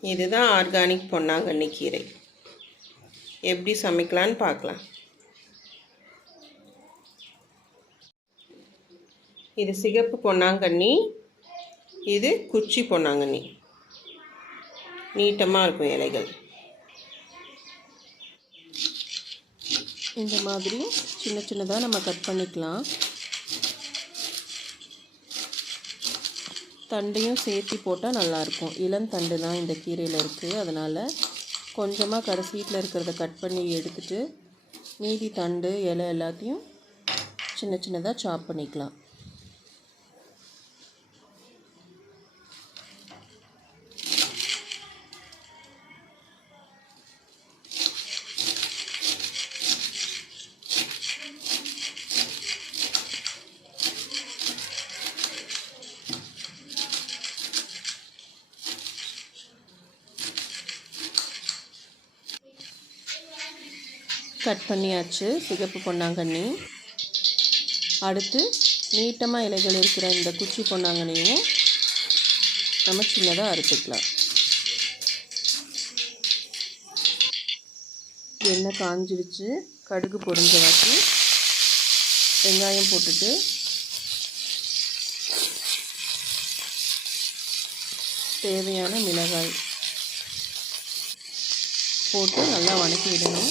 இதுதான் ஆர்கானிக் பொன்னாங்கண்ணி கீரை. எப்படி சமைக்கலான்னு பார்க்கலாம். இது சிகப்பு பொன்னாங்கண்ணி. இது குச்சி பொன்னாங்கண்ணி. நீட்டமாக இருக்கும் இலைகள். இந்த மாதிரி சின்ன சின்னதாக நம்ம கட் பண்ணிக்கலாம். தண்டையும் சேர்த்து போட்டால் நல்லாயிருக்கும். இளந்தண்டு தான் இந்த கீரையில் இருக்குது அதனால் கொஞ்சமாக கடைசீட்டில் இருக்கிறத கட் பண்ணி எடுத்துட்டு மீதி தண்டு இலை எல்லாத்தையும் சின்ன சின்னதாக சாப் பண்ணிக்கலாம். கட் பண்ணியாச்சு. சிகப்பு பொன்னாங்கண்ணி. அடுத்து நீட்டமாக இலைகள் இருக்கிற இந்த குச்சி பொன்னாங்கண்ணியும் நம்ம சின்னதாக அறுத்துக்கலாம். எண்ணெய் காஞ்சிடுச்சு கடுகு பொரிஞ்ச வாக்கி வெங்காயம் போட்டுட்டு. தேவையான மிளகாய் போட்டு நல்லா வணக்கி விடணும்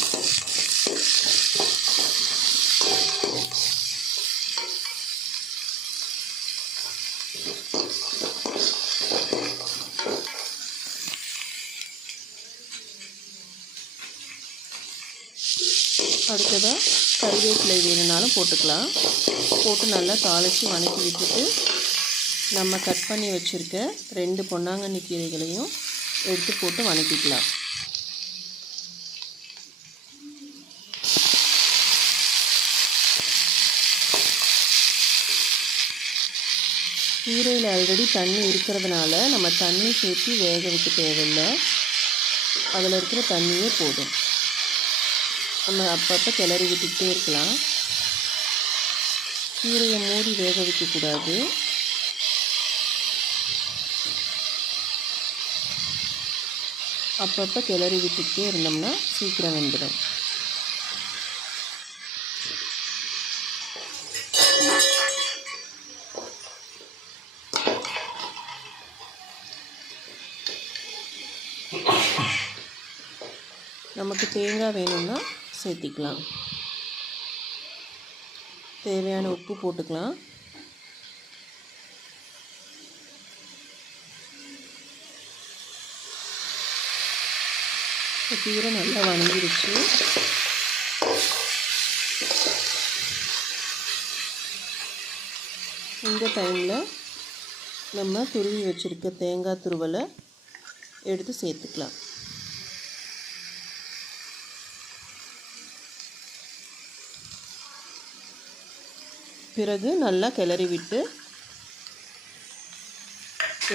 அடுத்ததாக கருவேப்பிலை வேணும்னாலும் போட்டுக்கலாம். போட்டு நல்லா தாளித்து வணக்கி விட்டுட்டு நம்ம கட் பண்ணி வச்சுருக்க ரெண்டு பொன்னாங்கண்ணி கீரைகளையும் எடுத்து போட்டு வணக்கிக்கலாம். கீரையில் ஆல்ரெடி தண்ணி இருக்கிறதுனால நம்ம தண்ணி சேர்த்து வேக வைக்க தேவையில்லை. அதில் இருக்கிற தண்ணியே போதும். நம்ம அப்பப்போ கிளறி விட்டுக்கிட்டே இருக்கலாம். கீரையை மூடி வேக வைக்கக்கூடாது அப்பப்போ கிளறி விட்டுக்கிட்டே இருந்தோம்னா சீக்கிரம் வெந்துடும். நமக்கு தேங்காய் வேணும்னா சேர்த்திக்கலாம். தேவையான உப்பு போட்டுக்கலாம். கீரை நல்லா வணங்கிடுச்சு. இந்த டைமில் நம்ம துருவி வச்சுருக்க தேங்காய் துருவலை எடுத்து சேர்த்துக்கலாம். பிறகு நல்லா கிளறி விட்டு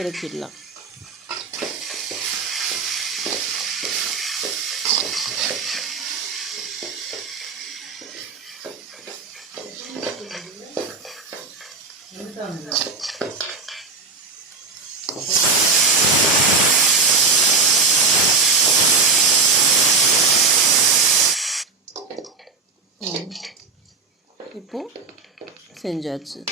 இறக்கிடலாம். இப்போது 更加值